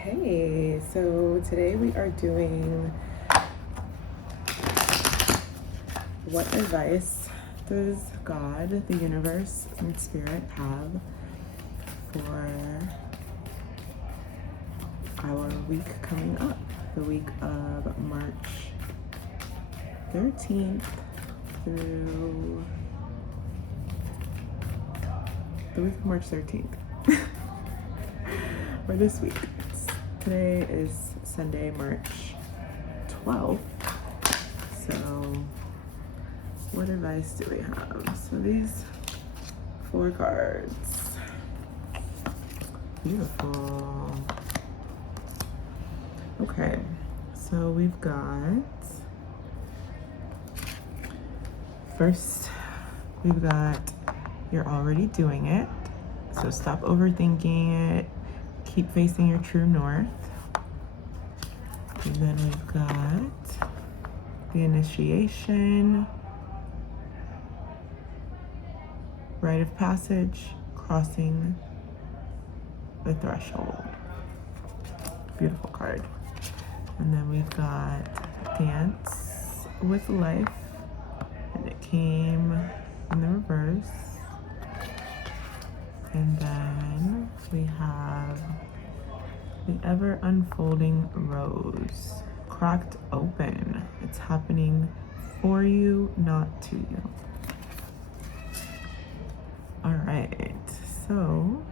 Okay, so today we are doing what advice does God, the universe, and spirit have for our week coming up, the week of March 13th through the week of March 13th, or this week. Today is Sunday, March 12th. So what advice do we have? So these 4 cards. Beautiful. Okay, so we've got, first, we've got, you're already doing it. So stop overthinking it. Keep facing your true north. And then we've got the initiation, rite of passage, crossing the threshold. Beautiful card. And then we've got dance with life, and it came in the reverse. And then we have the ever unfolding rose, cracked open. It's happening for you, not to you. All right, so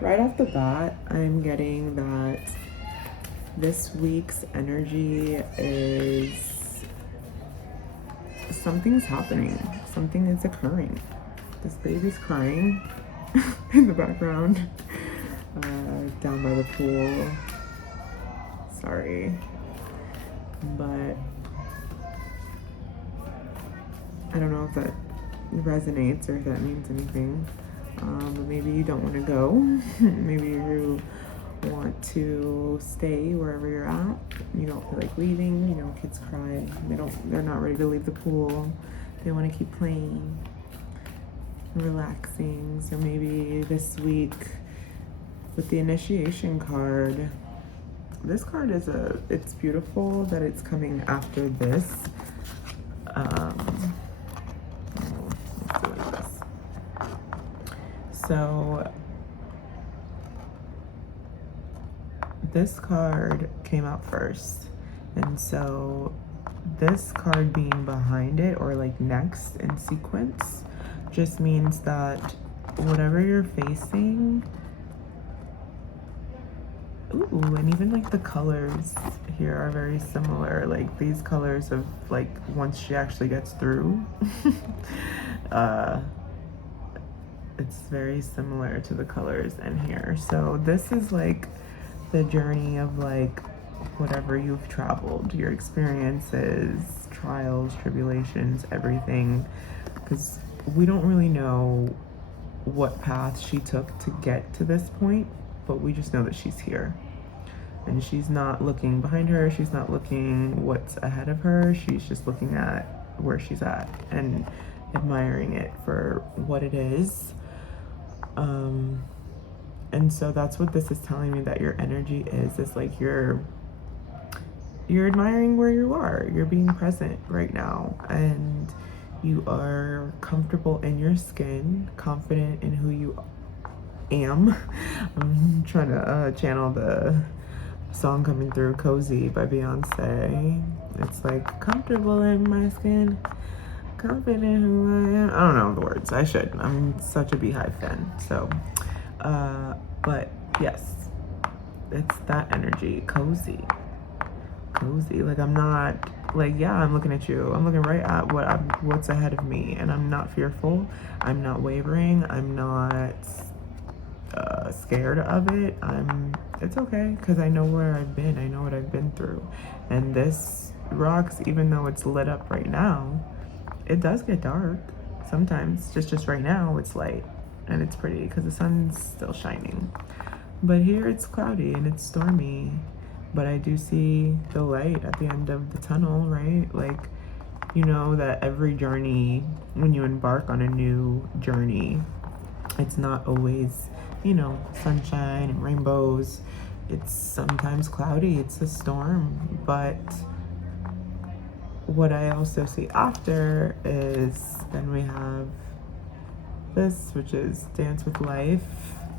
right off the bat, I'm getting that this week's energy is something's happening, something is occurring. This baby's crying in the background, down by the pool. Sorry, but I don't know if that resonates or if that means anything. But maybe you don't want to go. Maybe you want to stay wherever you're at. You don't feel like leaving. You know, kids cry. They're not ready to leave the pool. They want to keep playing, relaxing. So maybe this week with the initiation card, this card is it's beautiful that it's coming after this. Let's see what it is. So this card came out first, and so this card being behind it or like next in sequence just means that whatever you're facing, ooh, and even like the colors here are very similar. Like these colors of like once she actually gets through, it's very similar to the colors in here. So this is like the journey of like whatever you've traveled, your experiences, trials, tribulations, everything, because we don't really know what path she took to get to this point, but we just know that she's here. And she's not looking behind her, she's not looking what's ahead of her, she's just looking at where she's at and admiring it for what it is. And so that's what this is telling me, that your energy is like you're admiring where you are, you're being present right now, and you are comfortable in your skin, confident in who you am. I'm trying to channel the song coming through, Cozy by Beyonce. It's like, comfortable in my skin, confident who I am. I don't know the words, I should. I'm such a Beehive fan. So, but yes, it's that energy, cozy. Like I'm not like, yeah, I'm looking at you. I'm looking right at what's ahead of me, and I'm not fearful. I'm not wavering. I'm not scared of it. It's okay, because I know where I've been. I know what I've been through. And this rocks, even though it's lit up right now, it does get dark sometimes. Just right now it's light and it's pretty because the sun's still shining. But here it's cloudy and it's stormy, but I do see the light at the end of the tunnel, right? Like you know that every journey, when you embark on a new journey, it's not always, you know, sunshine and rainbows. It's sometimes cloudy, it's a storm. But what I also see after is then we have this, which is dance with life,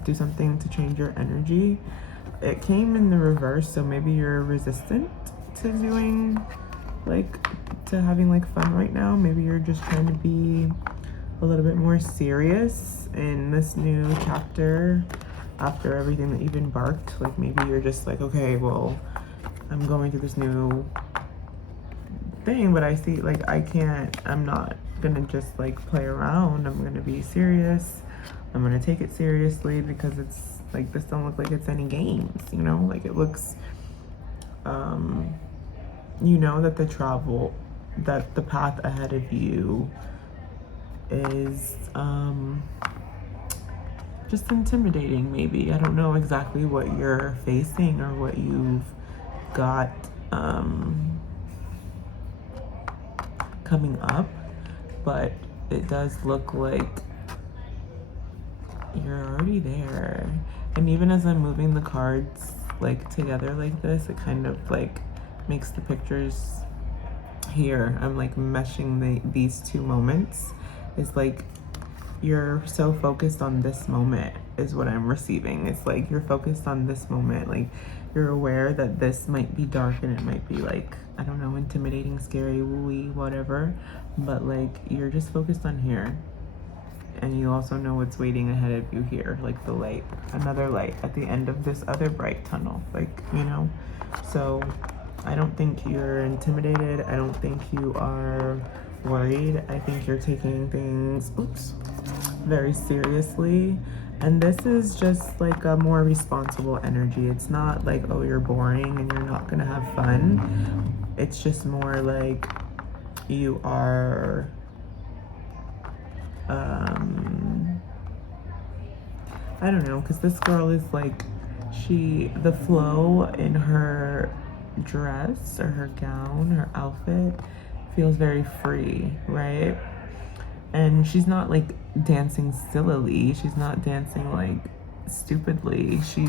do something to change your energy. It came in the reverse, so maybe you're resistant to doing like to having like fun right now. Maybe you're just trying to be a little bit more serious in this new chapter after everything that you've embarked. Like maybe you're just like, okay, well, I'm going through this new thing, but I see like I'm not gonna just like play around. I'm gonna be serious. I'm gonna take it seriously because it's like this don't look like it's any games, you know? Like it looks you know that the path ahead of you is just intimidating maybe. I don't know exactly what you're facing or what you've got coming up, but it does look like you're already there. And even as I'm moving the cards like together like this, it kind of like makes the pictures here. I'm like meshing these two moments. It's like you're so focused on this moment is what I'm receiving. It's like you're focused on this moment. Like you're aware that this might be dark and it might be like, I don't know, intimidating, scary, wooey, whatever. But like you're just focused on here. And you also know what's waiting ahead of you here, like the light, another light at the end of this other bright tunnel, like, you know? So I don't think you're intimidated. I don't think you are worried. I think you're taking things, very seriously. And this is just like a more responsible energy. It's not like, oh, you're boring and you're not gonna have fun. It's just more like you are I don't know, because this girl is like, the flow in her dress or her gown, her outfit feels very free, right? And she's not like dancing sillily. She's not dancing like stupidly. She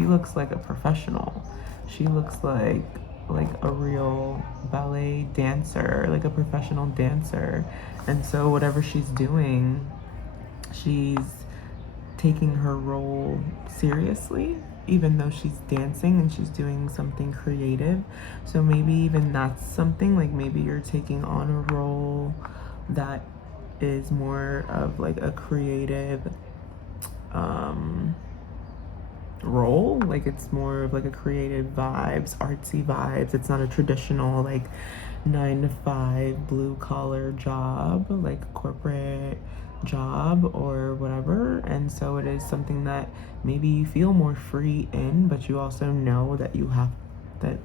looks like a professional. She looks like a real ballet dancer, like a professional dancer. And so whatever she's doing, she's taking her role seriously, even though she's dancing and she's doing something creative. So maybe even that's something, like maybe you're taking on a role that is more of like a creative role. Like it's more of like a creative vibes, artsy vibes. It's not a traditional like 9 to 5 blue collar job, like corporate job or whatever. And so it is something that maybe you feel more free in, but you also know that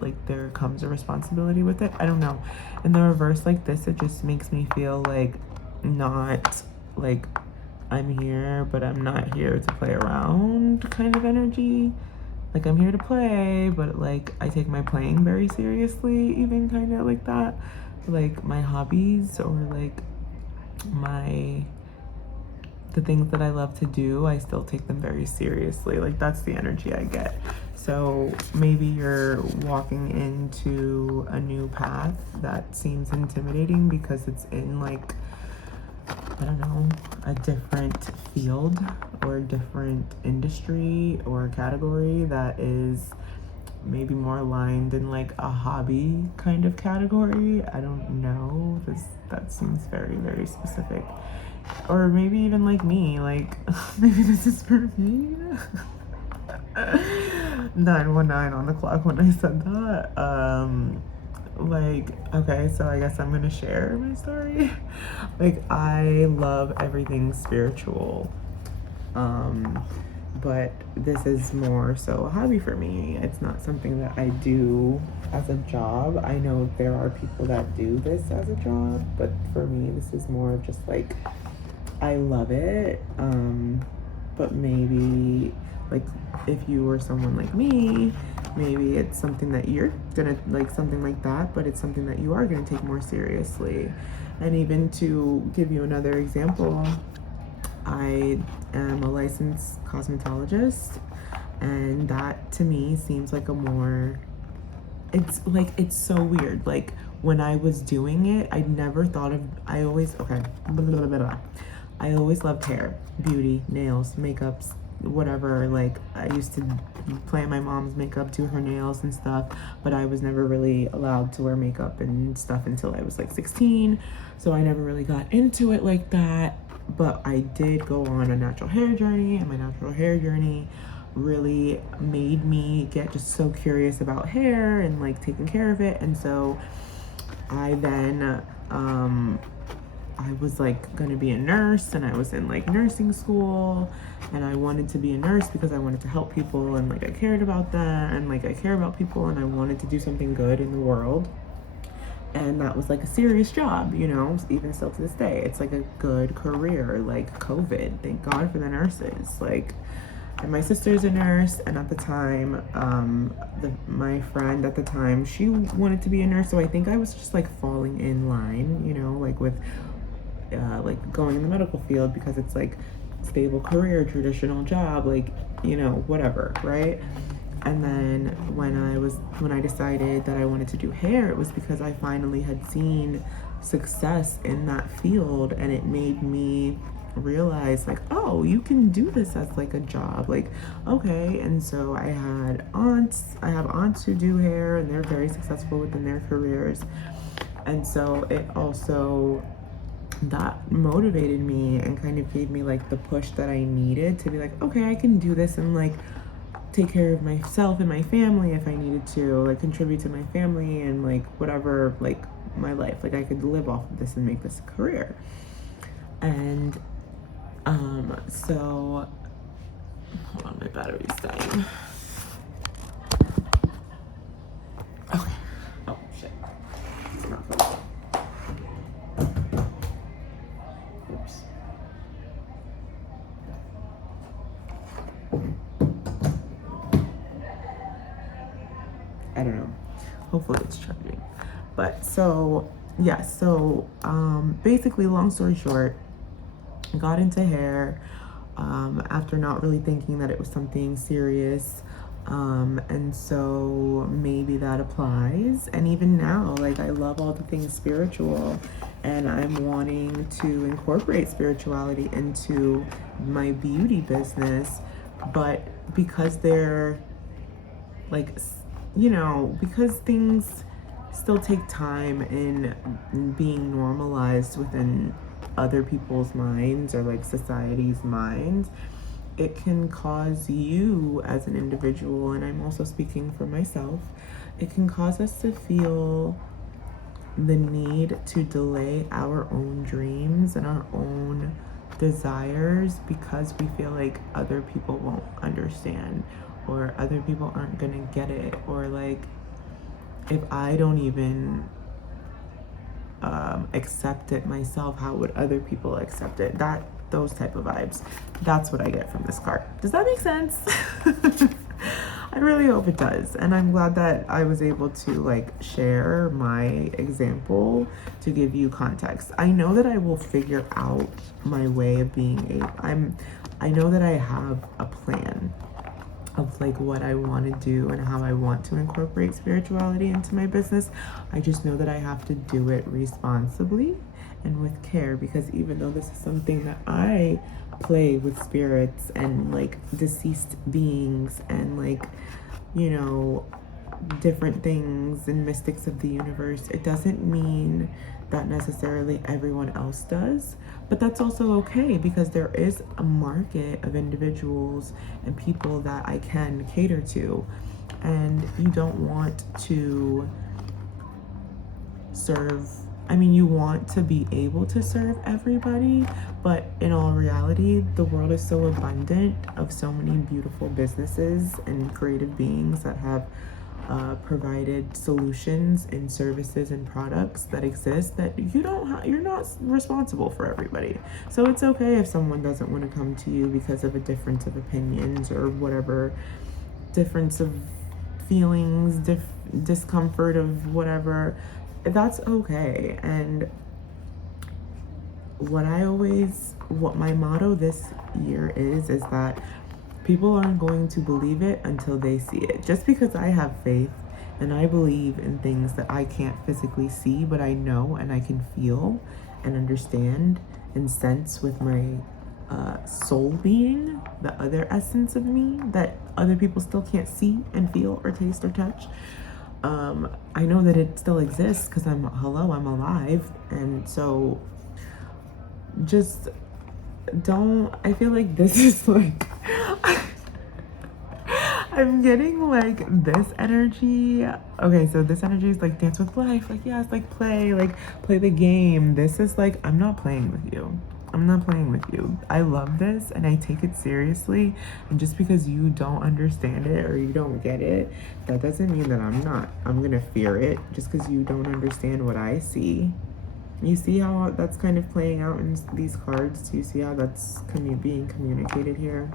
like there comes a responsibility with it. I don't know. In the reverse like this, it just makes me feel like not like I'm here, but I'm not here to play around kind of energy. Like I'm here to play, but like I take my playing very seriously, even kind of like that. Like my hobbies or like the things that I love to do, I still take them very seriously. Like that's the energy I get. So maybe you're walking into a new path that seems intimidating because it's in like, I don't know, a different field or a different industry or category that is maybe more aligned in like a hobby kind of category. I don't know. That seems very, very specific. Or maybe even like me, like maybe this is for me. 919 on the clock when I said that. Like, okay, so I guess I'm gonna share my story. Like I love everything spiritual, but this is more so a hobby for me. It's not something that I do as a job. I know there are people that do this as a job, but for me this is more of just like I love it, but maybe like if you were someone like me, maybe it's something that you're gonna like, something like that, but it's something that you are gonna take more seriously. And even to give you another example, I am a licensed cosmetologist, and that to me seems like a more, it's like, it's so weird. Like when I was doing it, I never thought of, I always, okay, blah, blah, blah, blah. I always loved hair, beauty, nails, makeups, whatever. Like I used to plan my mom's makeup, do her nails and stuff, but I was never really allowed to wear makeup and stuff until I was like 16. So I never really got into it like that. But I did go on a natural hair journey, and my natural hair journey really made me get just so curious about hair and like taking care of it. And so I then I was like gonna be a nurse, and I was in like nursing school, and I wanted to be a nurse because I wanted to help people, and like I cared about that, and like I care about people, and I wanted to do something good in the world. And that was like a serious job, you know, even still to this day. It's like a good career, like COVID. Thank God for the nurses. Like, and my sister's a nurse, and at the time, my friend at the time, she wanted to be a nurse. So I think I was just like falling in line, you know, like with like going in the medical field, because it's like stable career, traditional job, like, you know, whatever, right? And then when I decided that I wanted to do hair, it was because I finally had seen success in that field, and it made me realize like, oh, you can do this as like a job, like, okay. And so I have aunts who do hair, and they're very successful within their careers. And so it also, that motivated me and kind of gave me like the push that I needed to be like, okay, I can do this and like take care of myself and my family if I needed to, like contribute to my family and like whatever, like my life, like I could live off of this and make this a career. And so hold on, my battery's dying. Okay. Oh shit. It's not focusing. Oops. I don't know. Hopefully it's charging. But so yeah, so basically, long story short, got into hair after not really thinking that it was something serious. And so maybe that applies. And even now, like I love all the things spiritual, and I'm wanting to incorporate spirituality into my beauty business. But because they're like, you know, because things still take time in being normalized within other people's minds, or like society's minds, it can cause you as an individual, and I'm also speaking for myself, it can cause us to feel the need to delay our own dreams and our own desires because we feel like other people won't understand, or other people aren't gonna get it, or like if I don't even accept it myself, how would other people accept it? Those type of vibes. That's what I get from this card. Does that make sense? I really hope it does. And I'm glad that I was able to like share my example to give you context. I know that I will figure out my way of being I know that I have a plan of like what I want to do and how I want to incorporate spirituality into my business. I just know that I have to do it responsibly and with care, because even though this is something that I play with spirits and like deceased beings and like, you know, different things and mystics of the universe, it doesn't mean that necessarily everyone else does. But that's also okay, because there is a market of individuals and people that I can cater to. And you don't want to serve, I mean, you want to be able to serve everybody, but in all reality, the world is so abundant of so many beautiful businesses and creative beings that have provided solutions and services and products that exist that you're not responsible for everybody. So it's okay if someone doesn't want to come to you because of a difference of opinions or whatever, difference of feelings, discomfort of whatever. That's okay. And what my motto this year is that people aren't going to believe it until they see it. Just because I have faith and I believe in things that I can't physically see, but I know and I can feel and understand and sense with my soul being, the other essence of me that other people still can't see and feel or taste or touch. I know that it still exists because I'm alive. And so just don't, I feel like this is like, I'm getting like this energy. Okay, so this energy is like dance with life. Like, yeah, it's like play the game. This is like, I'm not playing with you. I'm not playing with you. I love this and I take it seriously. And just because you don't understand it or you don't get it, that doesn't mean that I'm gonna fear it just because you don't understand what I see. You see how that's kind of playing out in these cards? Do you see how that's being communicated here?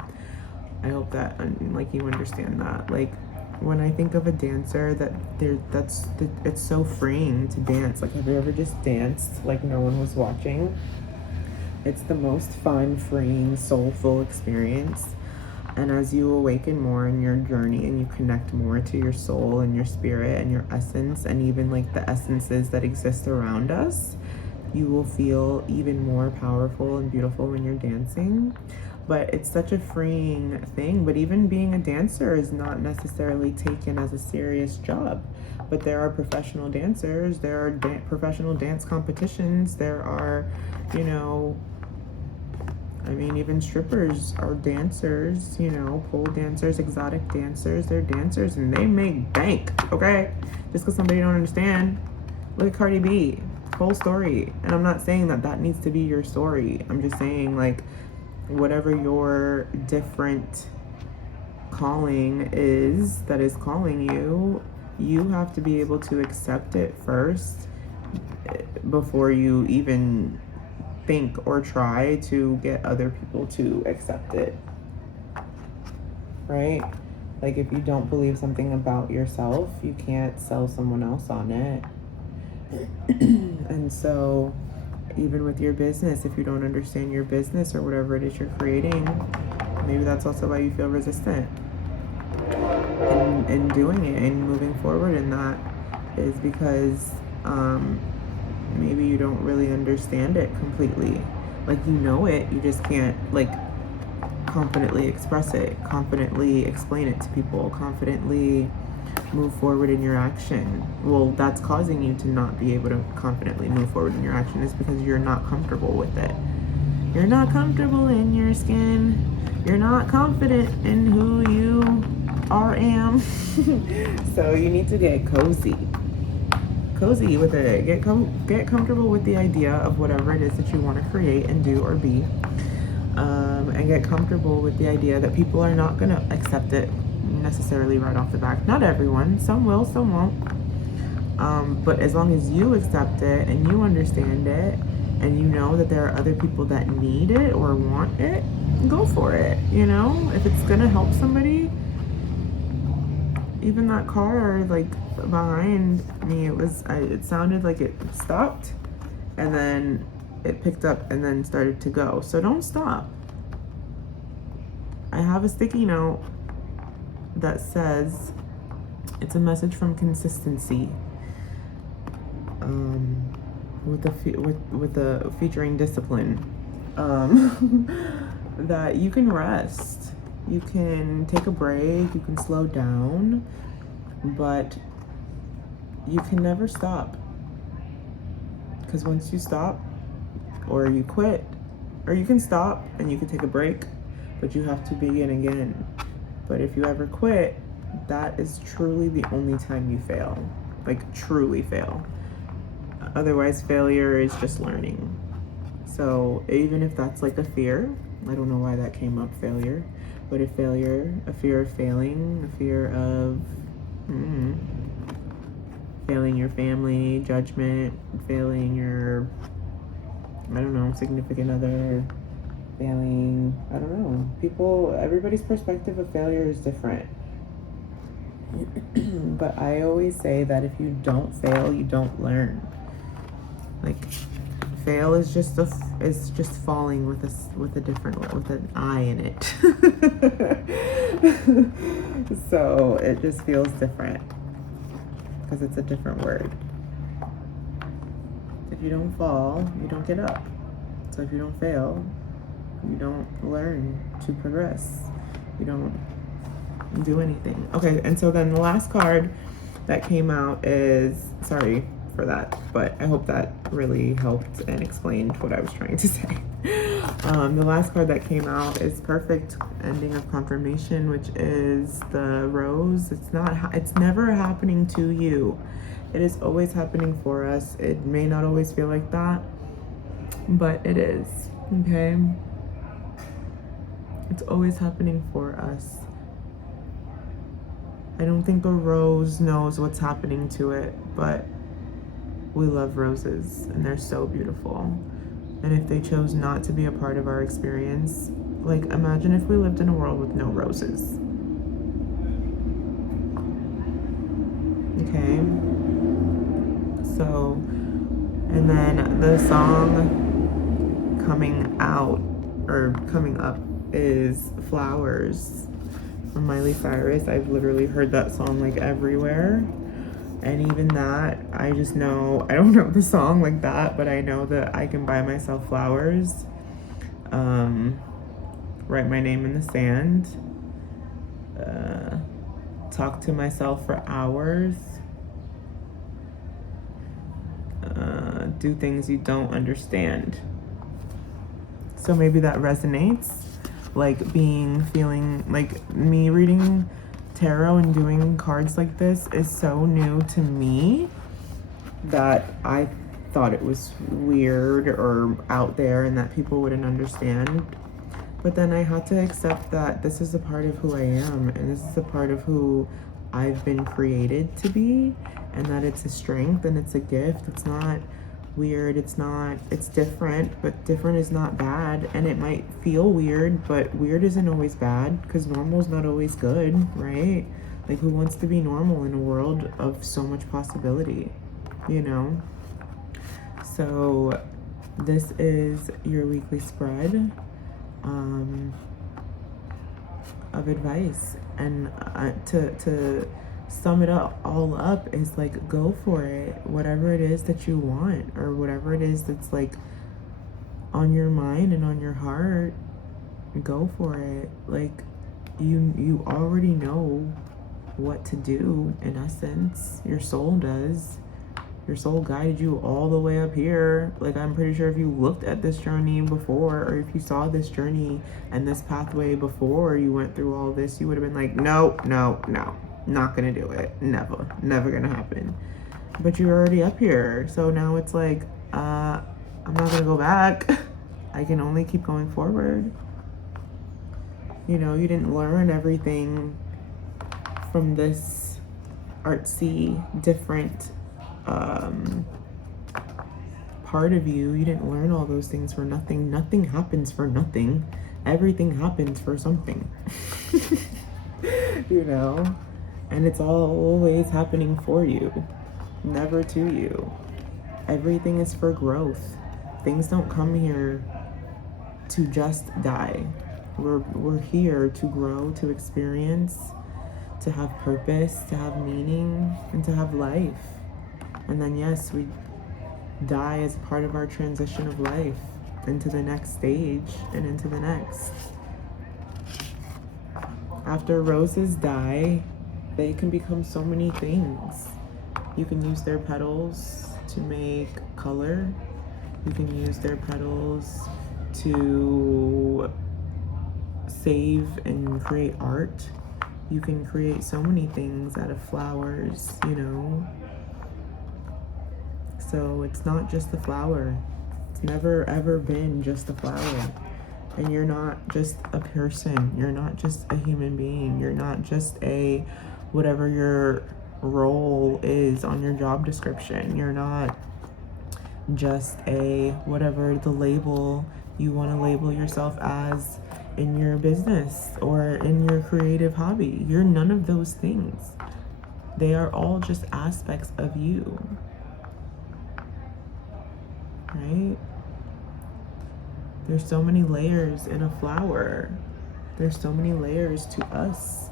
I hope that like you understand that. Like when I think of a dancer, it's so freeing to dance. Like, have you ever just danced like no one was watching? It's the most fun, freeing, soulful experience. And as you awaken more in your journey and you connect more to your soul and your spirit and your essence and even like the essences that exist around us, you will feel even more powerful and beautiful when you're dancing. But it's such a freeing thing. But even being a dancer is not necessarily taken as a serious job. But there are professional dancers, there are professional dance competitions, there are, even strippers are dancers, pole dancers, exotic dancers, they're dancers and they make bank, okay? Just because somebody don't understand. Look at Cardi B, whole story. And I'm not saying that needs to be your story. I'm just saying, like, whatever your different calling is that is calling you, you have to be able to accept it first before you even think or try to get other people to accept it, right? Like, if you don't believe something about yourself, you can't sell someone else on it. And so even with your business, if you don't understand your business or whatever it is you're creating, maybe that's also why you feel resistant in doing it and moving forward in that, is because maybe you don't really understand it completely. Like, you know it, you just can't like confidently express it, confidently explain it to people, confidently move forward in your action. Well, that's causing you to not be able to confidently move forward in your action is because you're not comfortable with it. You're not comfortable in your skin. You're not confident in who you am. So you need to get cozy with it. Get comfortable with the idea of whatever it is that you want to create and do or be, and get comfortable with the idea that people are not going to accept it necessarily right off the bat. Not everyone. Some will, some won't. But as long as you accept it and you understand it and you know that there are other people that need it or want it, go for it. If it's going to help somebody. Even that car, like, behind me, it sounded like it stopped and then it picked up and then started to go. So don't stop. I have a sticky note that says, it's a message from consistency, with the featuring discipline, that you can rest. You can take a break, you can slow down, but you can never stop. Because once you stop, or you quit, or you can stop and you can take a break, but you have to begin again. But if you ever quit, that is truly the only time you fail. Like, truly fail. Otherwise, failure is just learning. So even if that's like a fear, I don't know why that came up, failure. But a fear of failing, a fear of Failing your family, judgment, failing your, I don't know, significant other, failing, I don't know. Everybody's perspective of failure is different. But I always say that if you don't fail, you don't learn. Like, fail is just falling with an I in it. So it just feels different because it's a different word. If you don't fall, you don't get up. So if you don't fail, you don't learn to progress. You don't do anything. Okay, and so then the last card that came out is, sorry for that, but I hope that really helped and explained what I was trying to say. The last card that came out is Perfect Ending of Confirmation, which is the Rose. It's never happening to you. It is always happening for us. It may not always feel like that, but it is, okay? It's always happening for us. I don't think a rose knows what's happening to it, but we love roses and they're so beautiful. And if they chose not to be a part of our experience, like, imagine if we lived in a world with no roses. Okay? So, and then the song coming up is Flowers from Miley Cyrus. I've literally heard that song like everywhere. And even that, I don't know the song like that, but I know that I can buy myself flowers, write my name in the sand, talk to myself for hours, do things you don't understand. So maybe that resonates, like feeling like me reading tarot and doing cards like this is so new to me that I thought it was weird or out there and that people wouldn't understand. But then I had to accept that this is a part of who I am and this is a part of who I've been created to be, and that it's a strength and it's a gift. It's not weird, it's different, but different is not bad. And it might feel weird, but weird isn't always bad, because normal is not always good, right? Like, who wants to be normal in a world of so much possibility, you know? So this is your weekly spread of advice, and to sum it all up is like, go for it. Whatever it is that you want, or whatever it is that's like on your mind and on your heart, go for it. Like, you already know what to do, in essence. Your soul does. Your soul guided you all the way up here. Like, I'm pretty sure if you looked at this journey before, or if you saw this journey and this pathway before you went through all this, you would have been like, no, not gonna do it. Never gonna happen. But you're already up here. So now it's like, I'm not gonna go back. I can only keep going forward. You know, you didn't learn everything from this artsy, different part of you. You didn't learn all those things for nothing. Nothing happens for nothing. Everything happens for something. You know? And it's always happening for you, never to you. Everything is for growth. Things don't come here to just die. We're here to grow, to experience, to have purpose, to have meaning, and to have life. And then, yes, we die as part of our transition of life into the next stage and into the next. After roses die, they can become so many things. You can use their petals to make color. You can use their petals to save and create art. You can create so many things out of flowers, you know. So it's not just the flower. It's never ever been just a flower. And you're not just a person. You're not just a human being. You're not just a whatever your role is on your job description. You're not just a whatever the label you want to label yourself as in your business or in your creative hobby. You're none of those things. They are all just aspects of you, right? There's so many layers in a flower. There's so many layers to us,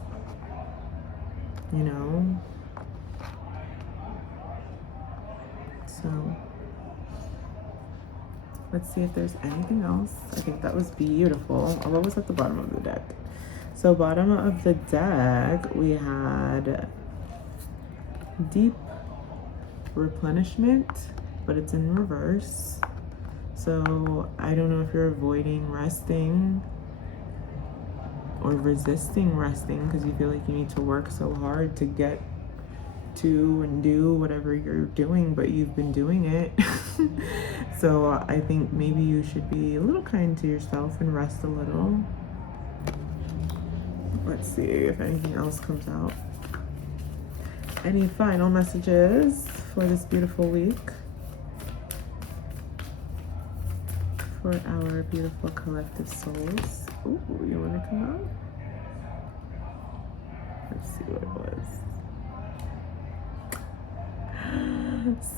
you know? So let's see if there's anything else. I think that was beautiful. Oh, what was at the bottom of the deck? So bottom of the deck, we had deep replenishment, but it's in reverse. So I don't know if you're avoiding resting or resisting resting because you feel like you need to work so hard to get to and do whatever you're doing, but you've been doing it. So I think maybe you should be a little kind to yourself and rest a little. Let's see if anything else comes out. Any final messages for this beautiful week for our beautiful collective souls? Ooh, you want to come out? Let's see what it was.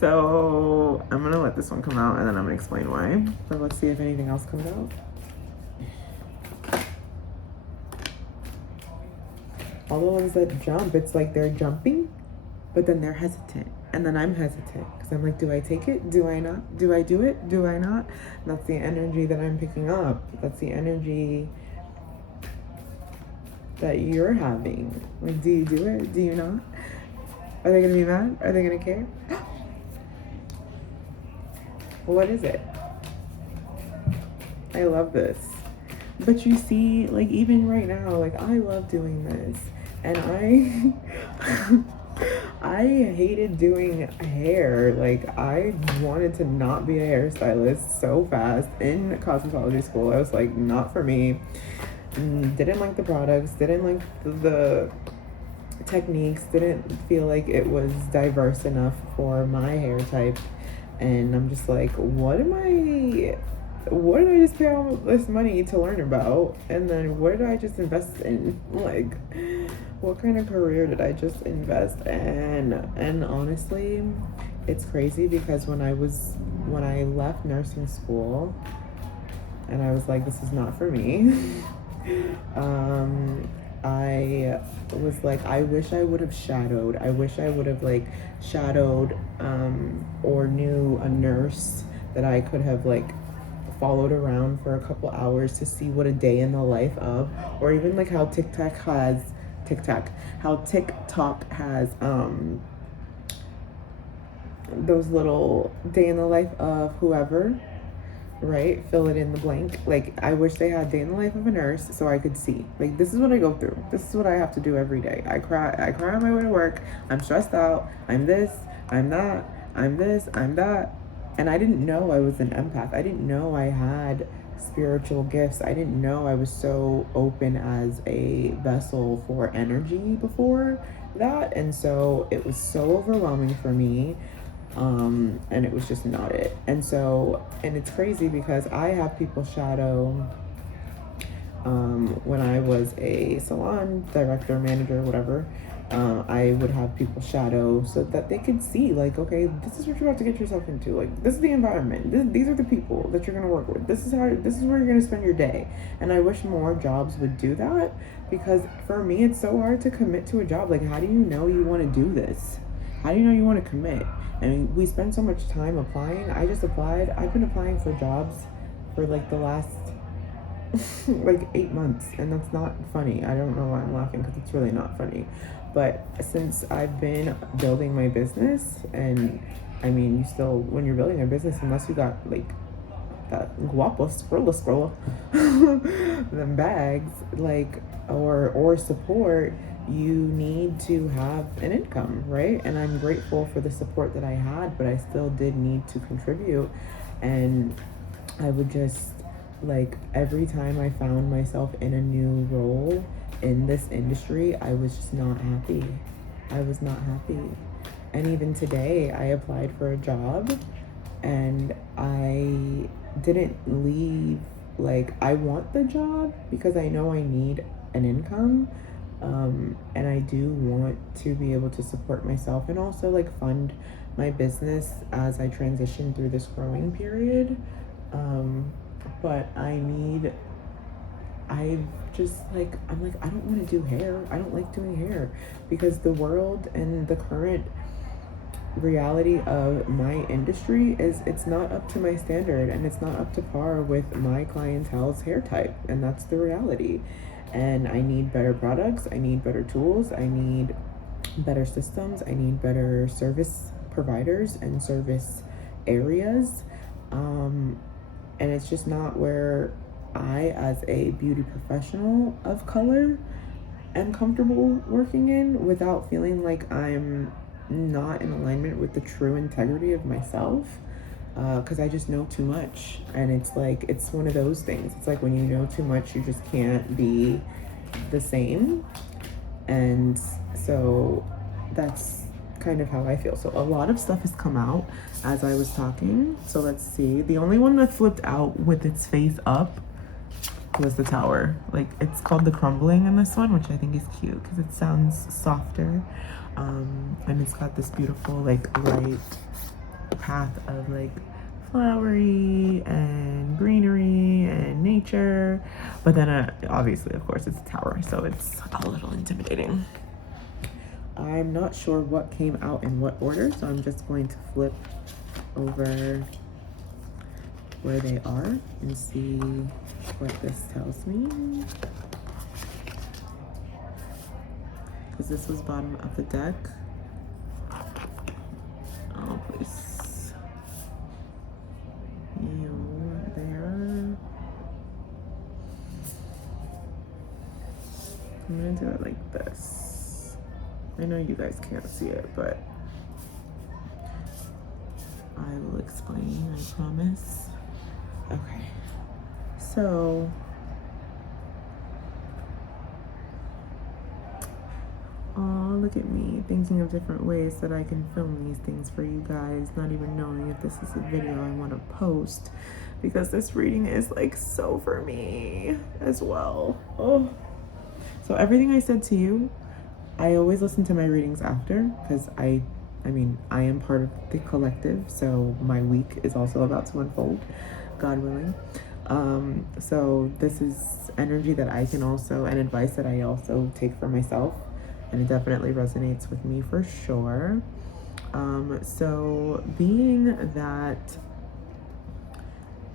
So I'm gonna let this one come out and then I'm gonna explain why. But let's see if anything else comes out. All the ones that jump, it's like they're jumping, but then they're hesitant. And then I'm hesitant because I'm like, do I take it? Do I not? Do I do it? Do I not? That's the energy that I'm picking up. That's the energy that you're having. Like, do you do it? Do you not? Are they gonna be mad? Are they gonna care? What is it? I love this. But you see, like, even right now, like, I love doing this. And I hated doing hair. Like, I wanted to not be a hairstylist so fast in cosmetology school. I was like, not for me. Didn't like the products, didn't like the techniques, didn't feel like it was diverse enough for my hair type. And I'm just like, what did I just pay all this money to learn about? And then what did I just invest in? Like, what kind of career did I just invest in? And honestly, it's crazy because when I left nursing school and I was like, this is not for me. I was like, I wish I would have shadowed. I wish I would have like shadowed or knew a nurse that I could have like followed around for a couple hours to see what a day in the life of, or even like how TikTok has those little day in the life of whoever, right? Fill it in the blank. Like, I wish they had day in the life of a nurse so I could see. Like, this is what I go through. This is what I have to do every day. I cry on my way to work. I'm stressed out. I'm this, I'm that, I'm this, I'm that. And I didn't know I was an empath. I didn't know I had spiritual gifts. I didn't know I was so open as a vessel for energy before that. And so it was so overwhelming for me. And it was just not it. And it's crazy because I have people shadow, when I was a salon director, manager, whatever, I would have people shadow so that they could see, like, okay, this is what you're about to get yourself into. Like, this is the environment. These are the people that you're going to work with. This is where you're going to spend your day. And I wish more jobs would do that because for me, it's so hard to commit to a job. Like, how do you know you want to do this? How do you know you want to commit? I mean, we spend so much time applying. I just applied. I've been applying for jobs for like the last like 8 months, and that's not funny. I don't know why I'm laughing because it's really not funny. But since I've been building my business, and I mean, you still, when you're building a business, unless you got like that guapo scrolla them bags, like, or support, you need to have an income, right? And I'm grateful for the support that I had, but I still did need to contribute. And I would just, like, every time I found myself in a new role in this industry, I was just not happy. I was not happy. And even today, I applied for a job and I didn't leave. Like, I want the job because I know I need an income. And I do want to be able to support myself and also like fund my business as I transition through this growing period. But I'm like, I don't want to do hair. I don't like doing hair because the world and the current reality of my industry is it's not up to my standard and it's not up to par with my clientele's hair type, and that's the reality. And I need better products, I need better tools, I need better systems, I need better service providers and service areas. And it's just not where I, as a beauty professional of color, am comfortable working in without feeling like I'm not in alignment with the true integrity of myself. Because I just know too much. And it's like, it's one of those things. It's like when you know too much, you just can't be the same. And so that's kind of how I feel. So a lot of stuff has come out as I was talking. So let's see. The only one that flipped out with its face up was the tower. Like, it's called the crumbling in this one, which I think is cute because it sounds softer. And it's got this beautiful like light path of like flowery and greenery and nature, but then obviously, of course, it's a tower, so it's a little intimidating. I'm not sure what came out in what order, so I'm just going to flip over where they are and see what this tells me. Because this was bottom of the deck. Oh, please. You there. I'm gonna do it like this. I know you guys can't see it, but I will explain, I promise. Okay. So, oh, look at me thinking of different ways that I can film these things for you guys, not even knowing if this is a video I want to post, because this reading is like so for me as well. Oh, so everything I said to you, I always listen to my readings after, because I mean, I am part of the collective, so my week is also about to unfold, God willing. So this is energy that I can also, and advice that I also take for myself, and it definitely resonates with me for sure. So being that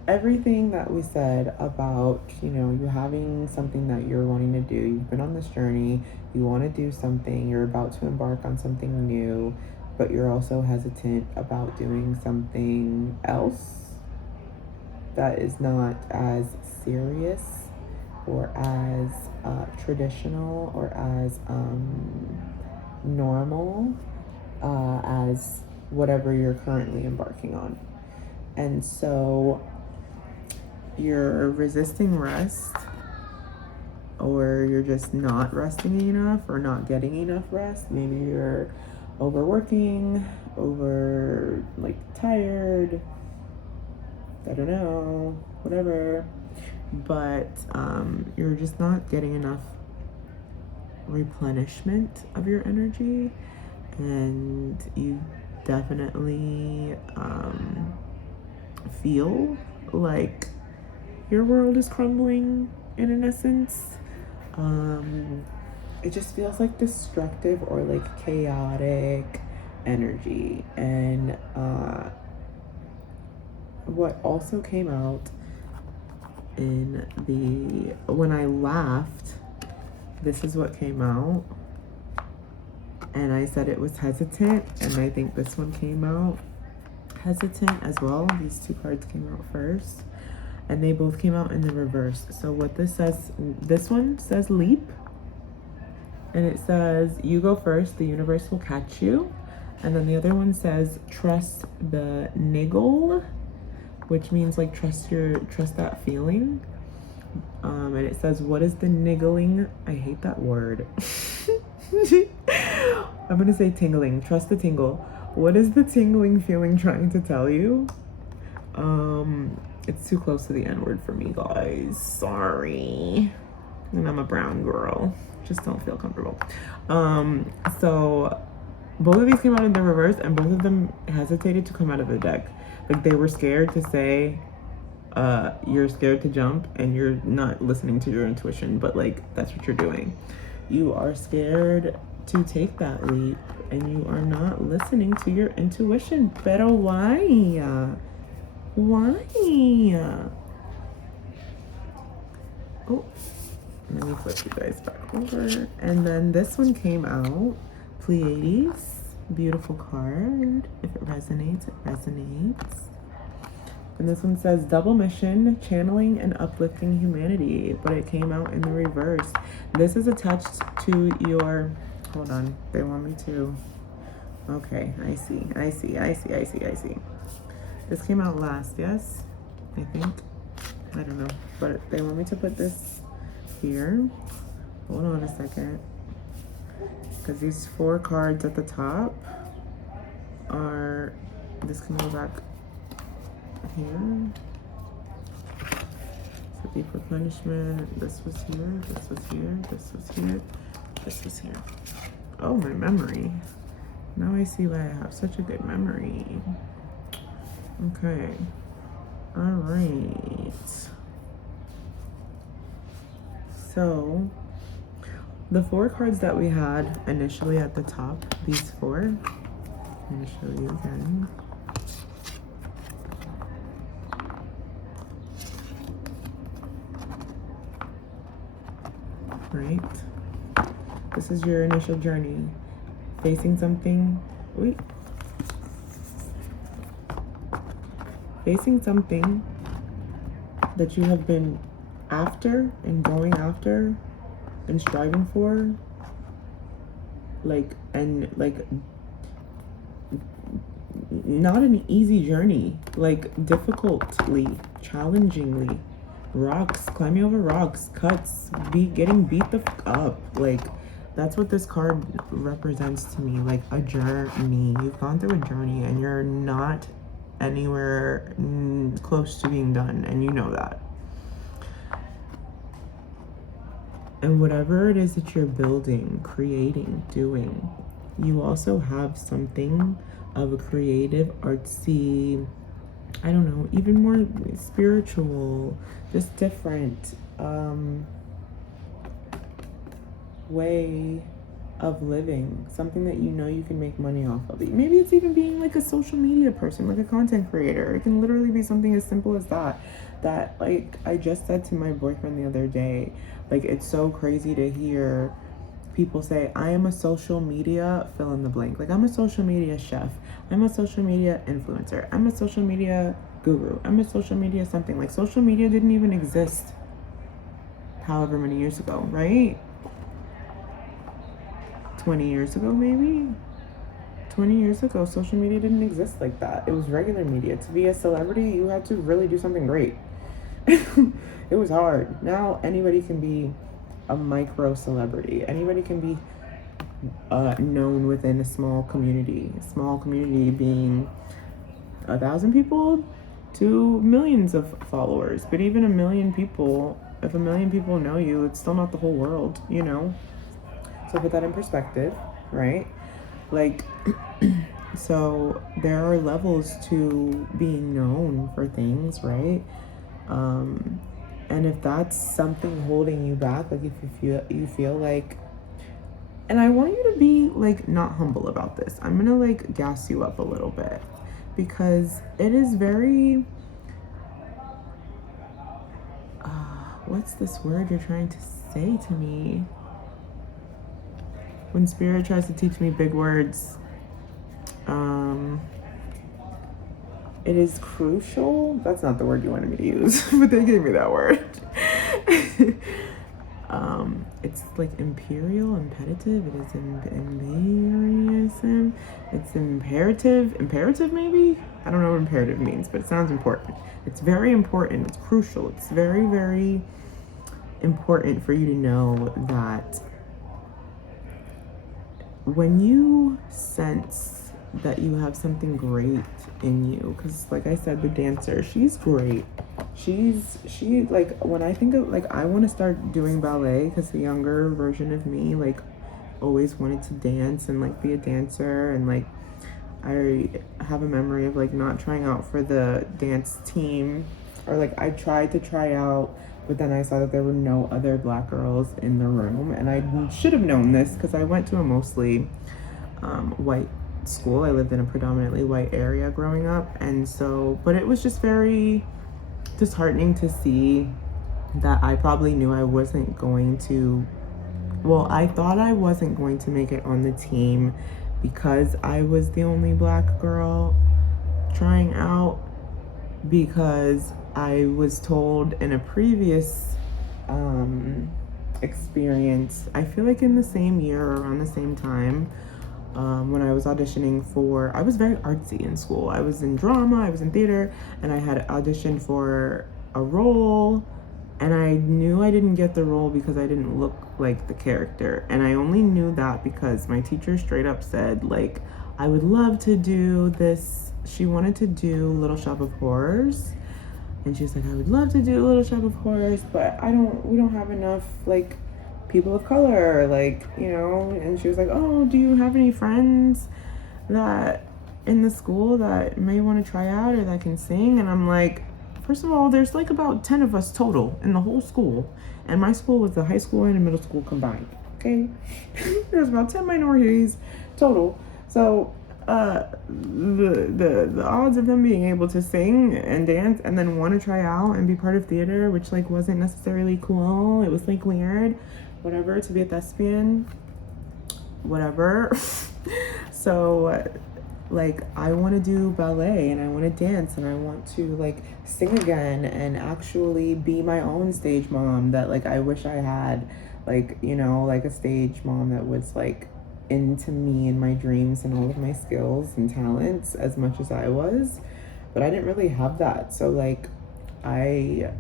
everything that we said about, you know, you having something that you're wanting to do, you've been on this journey, you want to do something, you're about to embark on something new, but you're also hesitant about doing something else that is not as serious or as traditional or as normal as whatever you're currently embarking on. And so you're resisting rest, or you're just not resting enough or not getting enough rest. Maybe you're overworking, tired, I don't know, whatever, but you're just not getting enough replenishment of your energy, and you definitely feel like your world is crumbling in essence. It just feels like destructive or like chaotic energy. And what also came out in when I laughed, this is what came out. And I said it was hesitant, and I think this one came out hesitant as well. These two cards came out first, and they both came out in the reverse. So what this says, this one says leap, and it says you go first, the universe will catch you. And then the other one says trust the niggle, which means like trust that feeling. And it says, what is the niggling? I hate that word. I'm gonna say tingling. Trust the tingle. What is the tingling feeling trying to tell you? It's too close to the N-word for me, guys. Sorry. And I'm a brown girl. Just don't feel comfortable. So both of these came out in the reverse, and both of them hesitated to come out of the deck. Like, they were scared to say, you're scared to jump and you're not listening to your intuition, but like, that's what you're doing. You are scared to take that leap and you are not listening to your intuition. Pero why? Why? Oh, let me flip you guys back over. And then this one came out, Pleiades. Beautiful card. If it resonates, it resonates. And this one says double mission, channeling and uplifting humanity, but it came out in the reverse. This is attached to your, hold on, they want me to, okay, I see. This came out last, yes? I think, I don't know, but they want me to put this here. Hold on a second, because these 4 cards at the top are, this can go back here. So deep replenishment. This was here. This was here. This was here. This was here. Oh, my memory. Now I see why I have such a good memory. Okay. All right. So the 4 cards that we had initially at the top, these 4, I'm going to show you again. Right? This is your initial journey. Facing something, facing something that you have been after and going after and striving for, like, and like, not an easy journey, like difficultly, challengingly, rocks, climbing over rocks, cuts, getting beat the fuck up. Like, that's what this card represents to me, like a journey. You've gone through a journey and you're not anywhere close to being done, and you know that. And whatever it is that you're building, creating, doing, you also have something of a creative, artsy, I don't know, even more spiritual, just different way of living, something that you know you can make money off of. Maybe it's even being like a social media person, like a content creator. It can literally be something as simple as that. That, like, I just said to my boyfriend the other day, like, it's so crazy to hear people say, I am a social media fill in the blank. Like, I'm a social media chef. I'm a social media influencer. I'm a social media guru. I'm a social media something. Like, social media didn't even exist however many years ago, right? 20 years ago, maybe? 20 years ago, social media didn't exist like that. It was regular media. To be a celebrity, you had to really do something great. It was hard. Now, anybody can be a micro celebrity. Anybody can be known within a small community. A small community being 1,000 people to millions of followers. But even 1 million people, if 1 million people know you, it's still not the whole world, you know? So put that in perspective, right? Like, so there are levels to being known for things, right? And if that's something holding you back, like if you feel like, and I want you to be like not humble about this. I'm gonna like gas you up a little bit, because it is very, what's this word you're trying to say to me? When spirit tries to teach me big words, it is crucial. That's not the word you wanted me to use, but they gave me that word. It's like imperial, imperative. It is imperious. It's imperative. Imperative, maybe? I don't know what imperative means, but it sounds important. It's very important. It's crucial. It's very, very important for you to know that when you sense that you have something great in you, because like I said, the dancer, she's great. She like, when I think of, like, I want to start doing ballet because the younger version of me like always wanted to dance and like be a dancer, and like I have a memory of like not trying out for the dance team, or like I tried to try out, but then I saw that there were no other black girls in the room, and I should have known this because I went to a mostly white school. I lived in a predominantly white area growing up, and so, but it was just very disheartening to see that I probably knew I wasn't going to, well, I thought I wasn't going to make it on the team because I was the only black girl trying out, because I was told in a previous experience, I feel like in the same year or around the same time, when I was auditioning for, I was very artsy in school. I was in drama, I was in theater, and I had auditioned for a role, and I knew I didn't get the role because I didn't look like the character. And I only knew that because my teacher straight up said, like, I would love to do this. She wanted to do Little Shop of Horrors. And she was like, I would love to do Little Shop of Horrors, but we don't have enough, like, people of color, like, you know. And she was like, oh, do you have any friends that in the school that may want to try out or that can sing? And I'm like, first of all, there's like about 10 of us total in the whole school. And my school was the high school and the middle school combined. Okay. There's about 10 minorities total. So the odds of them being able to sing and dance and then want to try out and be part of theater, which like wasn't necessarily cool. It was like weird, whatever, to be a thespian, whatever. So like, I want to do ballet and I want to dance and I want to like sing again and actually be my own stage mom that like I wish I had, like, you know, like a stage mom that was like into me and my dreams and all of my skills and talents as much as I was. But I didn't really have that. So like, I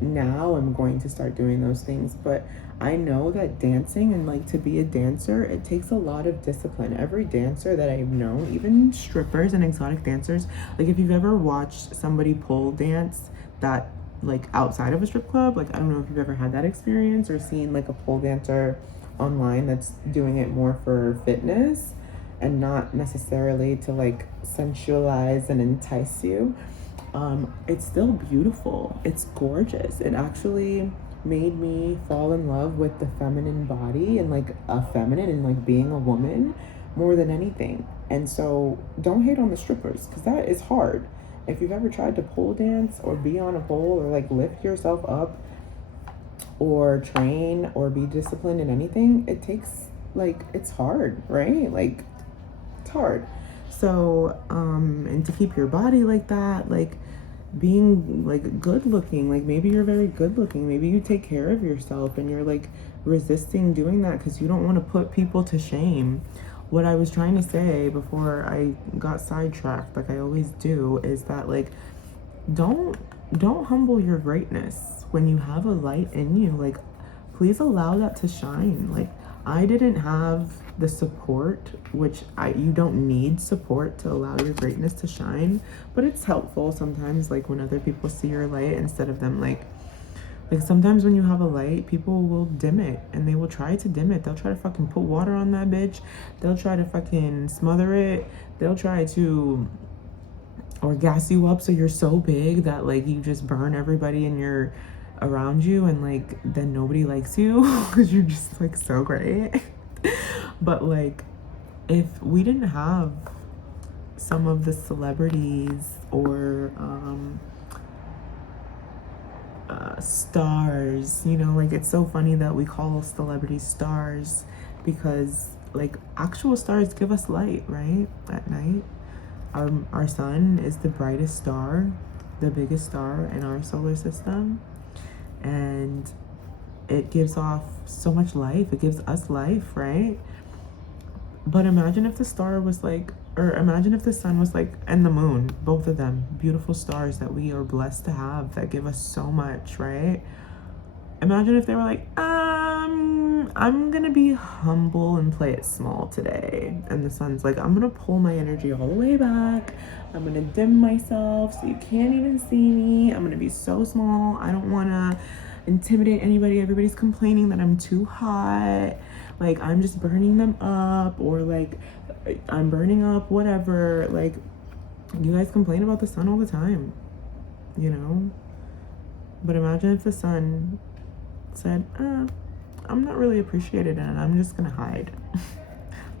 now am going to start doing those things, but I know that dancing and like to be a dancer, it takes a lot of discipline. Every dancer that I've known, even strippers and exotic dancers, like if you've ever watched somebody pole dance that like outside of a strip club, like I don't know if you've ever had that experience or seen like a pole dancer online that's doing it more for fitness and not necessarily to like sensualize and entice you. It's still beautiful. It's gorgeous. It actually made me fall in love with the feminine body and like a feminine and like being a woman more than anything. And so don't hate on the strippers because that is hard. If you've ever tried to pole dance or be on a pole or like lift yourself up or train or be disciplined in anything, it takes like, it's hard, right? Like, it's hard. So and to keep your body like that, like being like good looking, like maybe you're very good looking, maybe you take care of yourself and you're like resisting doing that because you don't want to put people to shame. What I was trying to say before I got sidetracked, like I always do, is that like don't humble your greatness. When you have a light in you, like please allow that to shine. Like I didn't have the support, which you don't need support to allow your greatness to shine, but it's helpful sometimes, like when other people see your light instead of them like sometimes when you have a light, people will dim it and they will try to dim it. They'll try to fucking put water on that bitch. They'll try to fucking smother it. They'll try to or gas you up so you're so big that like you just burn everybody in your around you and like then nobody likes you because you're just like so great. But like if we didn't have some of the celebrities or stars, you know, like it's so funny that we call celebrities stars because like actual stars give us light, right? At night. Our sun is the brightest star, the biggest star in our solar system, and it gives off so much life. It gives us life, right? But imagine if the star was like, or imagine if the sun was like, and the moon, both of them, beautiful stars that we are blessed to have that give us so much, right? Imagine if they were like, I'm gonna be humble and play it small today. And the sun's like, I'm gonna pull my energy all the way back. I'm gonna dim myself so you can't even see me. I'm gonna be so small. I don't wanna intimidate anybody. Everybody's complaining that I'm too hot. Like, I'm just burning them up, or like, I'm burning up, whatever. Like, you guys complain about the sun all the time, you know? But imagine if the sun said, I'm not really appreciated and I'm just gonna hide.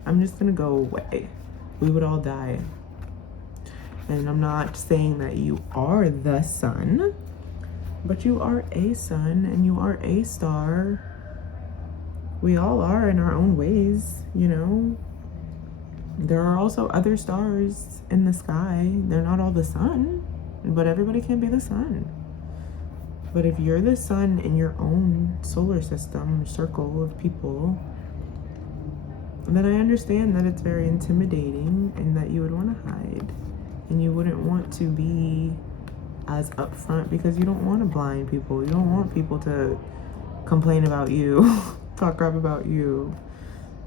I'm just gonna go away. We would all die. And I'm not saying that you are the sun, but you are a sun and you are a star. We all are in our own ways, you know? There are also other stars in the sky. They're not all the sun, but everybody can be the sun. But if you're the sun in your own solar system, circle of people, then I understand that it's very intimidating and that you would want to hide. And you wouldn't want to be as upfront because you don't want to blind people. You don't want people to complain about you, talk crap about you,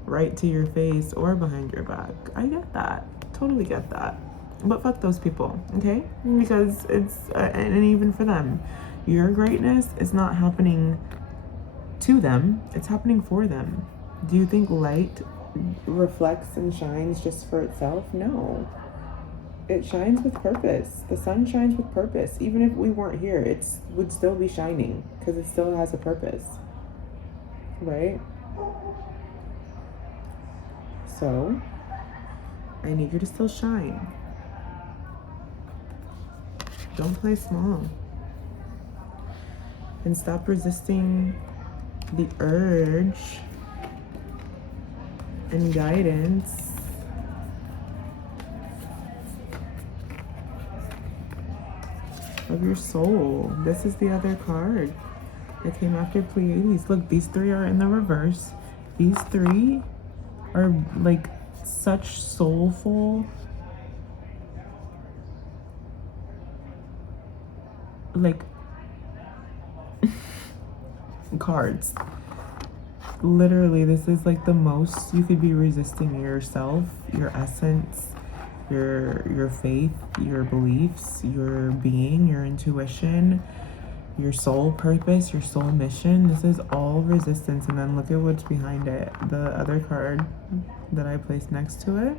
right to your face or behind your back. I get that. Totally get that. But fuck those people, okay? Because it's, and even for them, your greatness is not happening to them, it's happening for them. Do you think light reflects and shines just for itself? No. It shines with purpose. The sun shines with purpose. Even if we weren't here, it would still be shining because it still has a purpose, right? So, I need you to still shine. Don't play small. And stop resisting the urge and guidance of your soul. This is the other card that came after Pleiades. Look, these three are in the reverse. These three are like such soulful, like, cards. Literally, this is like the most you could be resisting yourself, your essence, your faith, your beliefs, your being, your intuition, your soul purpose, your soul mission. This is all resistance. And then look at what's behind it. The other card that I placed next to it.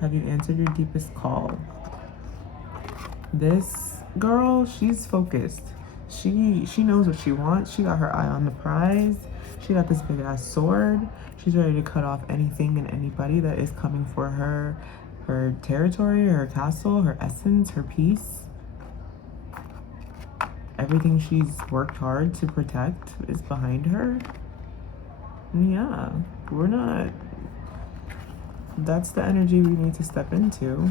Have you answered your deepest call? This girl, she's focused. She knows what she wants. She got her eye on the prize. She got this big ass sword. She's ready to cut off anything and anybody that is coming for her territory, her castle, her essence, her peace. Everything she's worked hard to protect is behind her. And yeah, we're not, that's the energy we need to step into,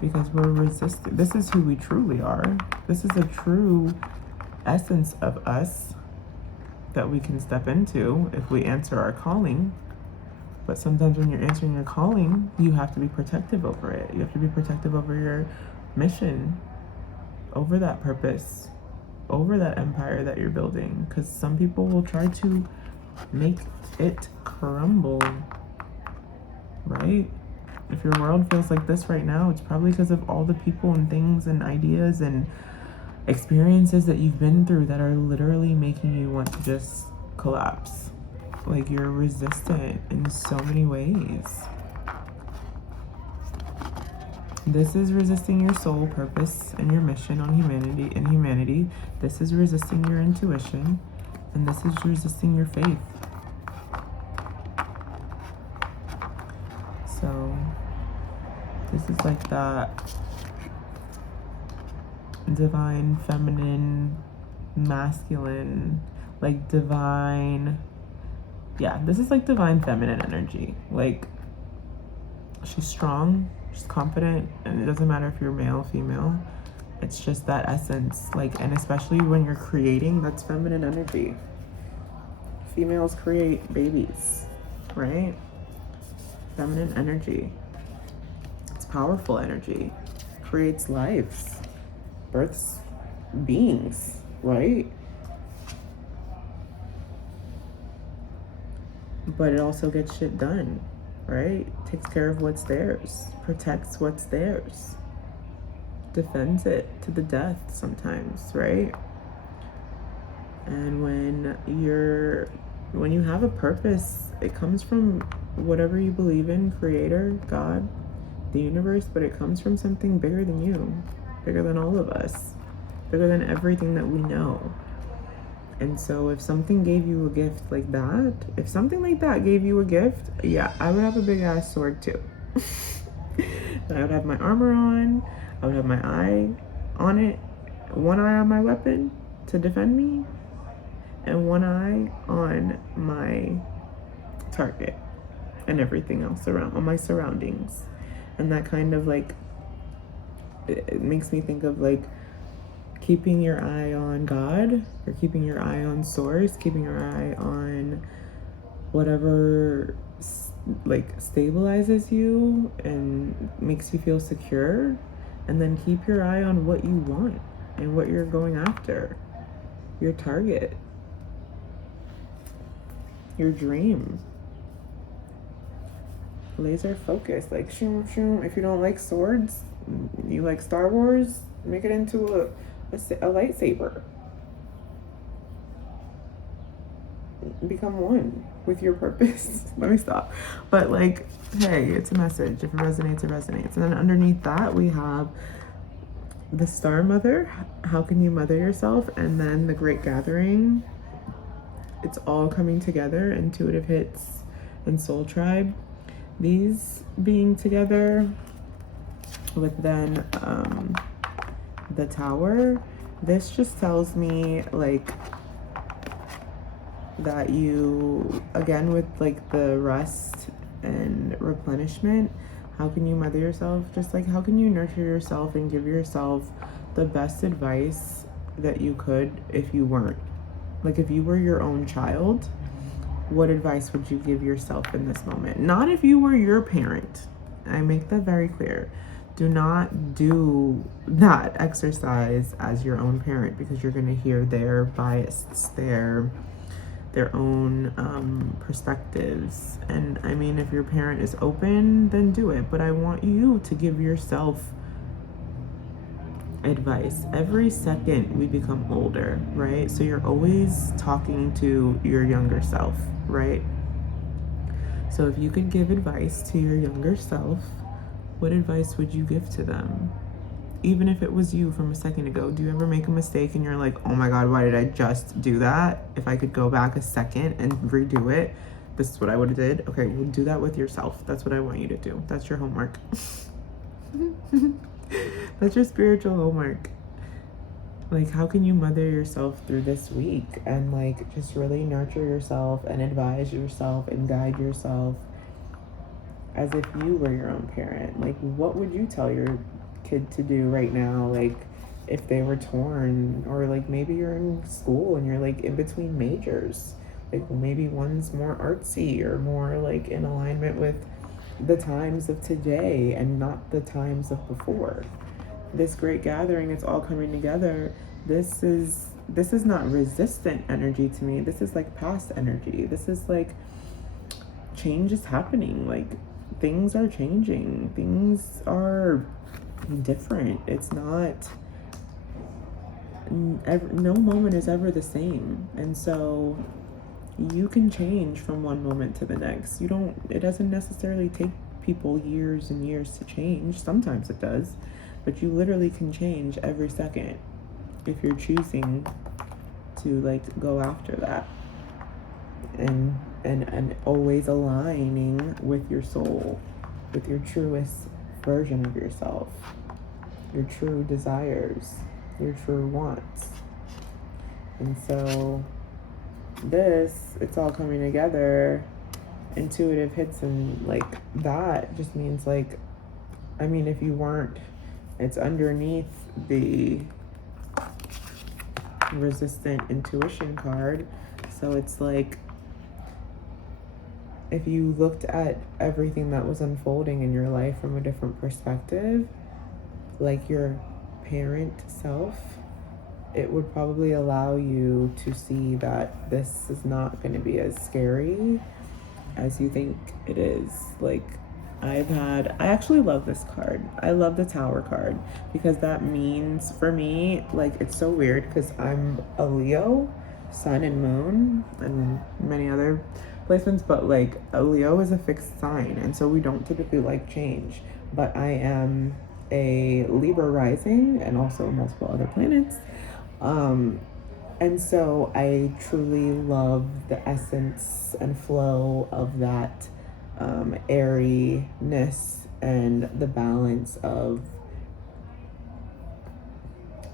because we're resisting. This is who we truly are. This is a true essence of us that we can step into if we answer our calling. But sometimes when you're answering your calling, you have to be protective over it. You have to be protective over your mission, over that purpose, over that empire that you're building. Because some people will try to make it crumble, right? If your world feels like this right now, it's probably because of all the people and things and ideas and experiences that you've been through that are literally making you want to just collapse. Like, you're resistant in so many ways. This is resisting your soul purpose and your mission on humanity. This is resisting your intuition, and this is resisting your faith. So this is like that divine feminine, masculine, like divine, yeah, this is like divine feminine energy. Like, she's strong, she's confident, and it doesn't matter if you're male or female. It's just that essence. Like, and especially when you're creating, that's feminine energy. Females create babies, right? Feminine energy. It's powerful energy. Creates lives. Births beings, right? but it also gets shit done, right? Takes care of what's theirs, protects what's theirs, defends it to the death sometimes, right? And when you have a purpose, it comes from whatever you believe in, creator, God, the universe, but it comes from something bigger than you, bigger than all of us, bigger than everything that we know. And so if something gave you a gift like that, if something like that gave you a gift, yeah, I would have a big ass sword too. I would have my armor on, I would have my eye on it, one eye on my weapon to defend me, and one eye on my target and everything else around, on my surroundings. And that kind of like, it makes me think of like keeping your eye on God, or keeping your eye on source, keeping your eye on whatever like stabilizes you and makes you feel secure, and then keep your eye on what you want and what you're going after, your target, your dream. Laser focus, like shoom shoom. If you don't like swords, you like Star Wars, make it into a lightsaber. Become one with your purpose. Let me stop. But like, hey, it's a message. If it resonates, it resonates. And then underneath that, we have the Star Mother. How can you mother yourself? And then the Great Gathering. It's all coming together. Intuitive hits and Soul Tribe. These being together with then the Tower. This just tells me like that you, again, with like the rest and replenishment, how can you mother yourself? Just like, how can you nurture yourself and give yourself the best advice that you could if you weren't? Like, if you were your own child, what advice would you give yourself in this moment? Not if you were your parent. I make that very clear. Do not do that exercise as your own parent, because you're going to hear their bias, their own perspectives. And I mean, if your parent is open, then do it. But I want you to give yourself advice. Every second we become older, right? So you're always talking to your younger self, right? So if you could give advice to your younger self, what advice would you give to them? Even if it was you from a second ago. Do you ever make a mistake and you're like, oh my God, why did I just do that? If I could go back a second and redo it, this is what I would have did. Okay, well, do that with yourself. That's what I want you to do. That's your homework. That's your spiritual homework. Like, how can you mother yourself through this week and like just really nurture yourself and advise yourself and guide yourself as if you were your own parent? Like, what would you tell your kid to do right now? Like, if they were torn, or like maybe you're in school and you're like in between majors, like maybe one's more artsy or more like in alignment with the times of today and not the times of before. This Great Gathering, it's all coming together. This is not resistant energy to me. This is like past energy. This is like change is happening. Like, things are changing. Things are different. It's not, no moment is ever the same. And so you can change from one moment to the next. It doesn't necessarily take people years and years to change. Sometimes it does, but you literally can change every second if you're choosing to like go after that, and always aligning with your soul, with your truest version of yourself, your true desires, your true wants. And so it's all coming together. Intuitive hits and like that just means like, I mean, if you weren't, it's underneath the resistant intuition card. So it's like, if you looked at everything that was unfolding in your life from a different perspective, like your parent self, it would probably allow you to see that this is not going to be as scary as you think it is. Like, I actually love this card. I love the Tower card because that means, for me, like, it's so weird because I'm a Leo, sun and moon, and many other placements, but like, a Leo is a fixed sign, and so we don't typically like change. But I am a Libra rising and also multiple other planets. And so I truly love the essence and flow of that airiness and the balance of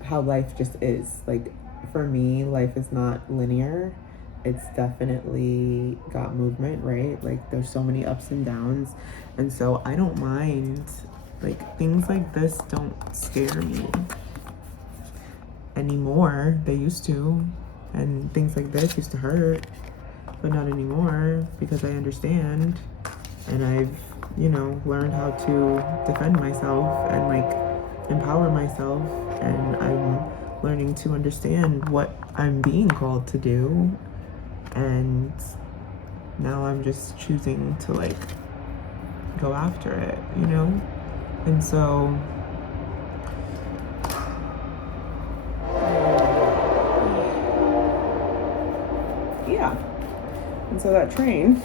how life just is. Like, for me, life is not linear. It's definitely got movement, right? Like, there's so many ups and downs. And so I don't mind, like, things like this don't scare me anymore. They used to, and things like this used to hurt, but not anymore because I understand, and I've, learned how to defend myself and like empower myself, and I'm learning to understand what I'm being called to do, and now I'm just choosing to like go after it, and so yeah. And so that trains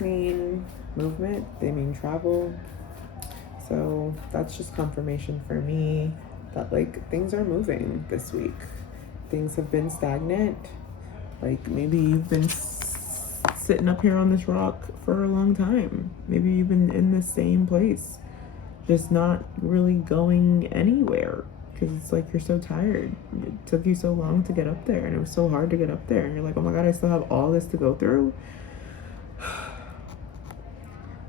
mean movement, they mean travel. So that's just confirmation for me that like things are moving this week. Things have been stagnant. Like, maybe you've been sitting up here on this rock for a long time. Maybe you've been in the same place, just not really going anywhere. Because it's like you're so tired. It took you so long to get up there, and it was so hard to get up there. And you're like, oh my God, I still have all this to go through.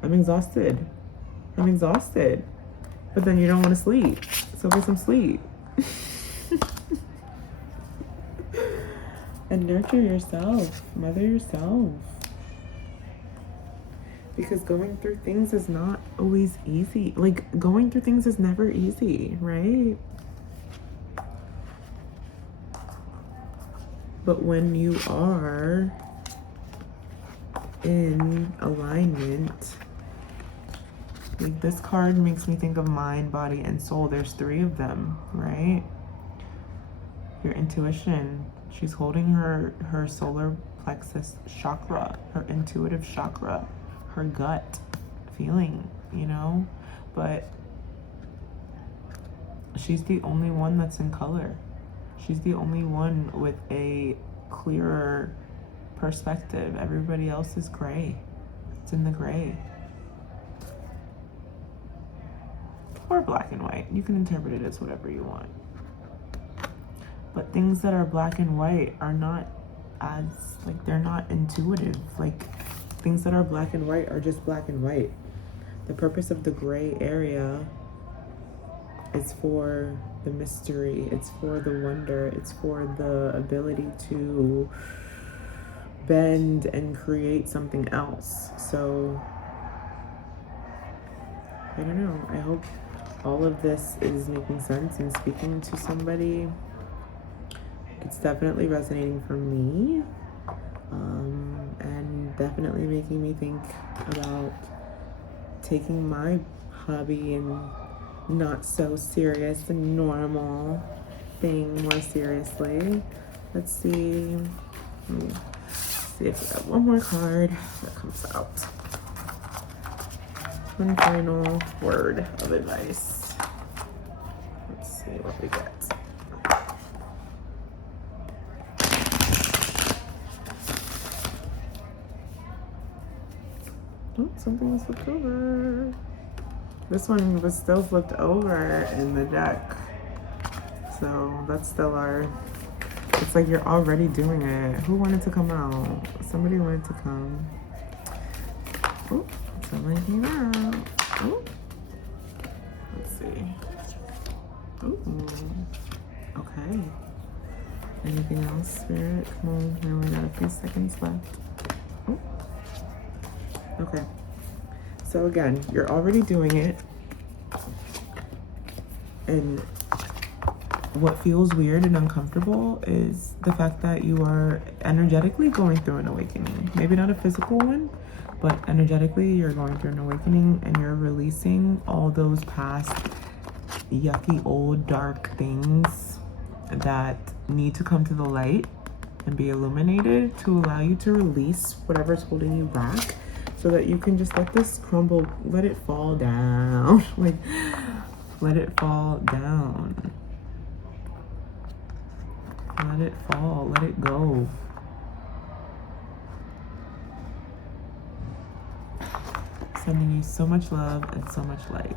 I'm exhausted. But then you don't want to sleep. So get some sleep. And nurture yourself. Mother yourself. Because going through things is not always easy. Like, going through things is never easy, right? But when you are in alignment, like, this card makes me think of mind, body, and soul. There's 3 of them, right? Your intuition. She's holding her solar plexus chakra, her intuitive chakra, her gut feeling, But she's the only one that's in color. She's the only one with a clearer perspective. Everybody else is gray. It's in the gray. Or black and white. You can interpret it as whatever you want. But things that are black and white are not as, like, they're not intuitive. Like, things that are black and white are just black and white. The purpose of the gray area is for the mystery. It's for the wonder. It's for the ability to bend and create something else. So, I don't know. I hope all of this is making sense and speaking to somebody. It's definitely resonating for me, and definitely making me think about taking my hobby and not so serious and normal thing more seriously. Let's see. If we have one more card that comes out. One final word of advice. Let's see what we get. Oh, something was flipped over. This one was still flipped over in the deck. So that's still our... It's like you're already doing it. Who wanted to come out? Somebody wanted to come. Oh, somebody came out. Oh. Let's see. Ooh. Okay. Anything else, Spirit? Come on. We only got a few seconds left. Oh. Okay. So again, you're already doing it. And what feels weird and uncomfortable is the fact that you are energetically going through an awakening. Maybe not a physical one, but energetically you're going through an awakening and you're releasing all those past yucky old dark things that need to come to the light and be illuminated to allow you to release whatever's holding you back, so that you can just let this crumble, let it fall down. Like, let it fall down. Let it fall, let it go. Sending you so much love and so much light.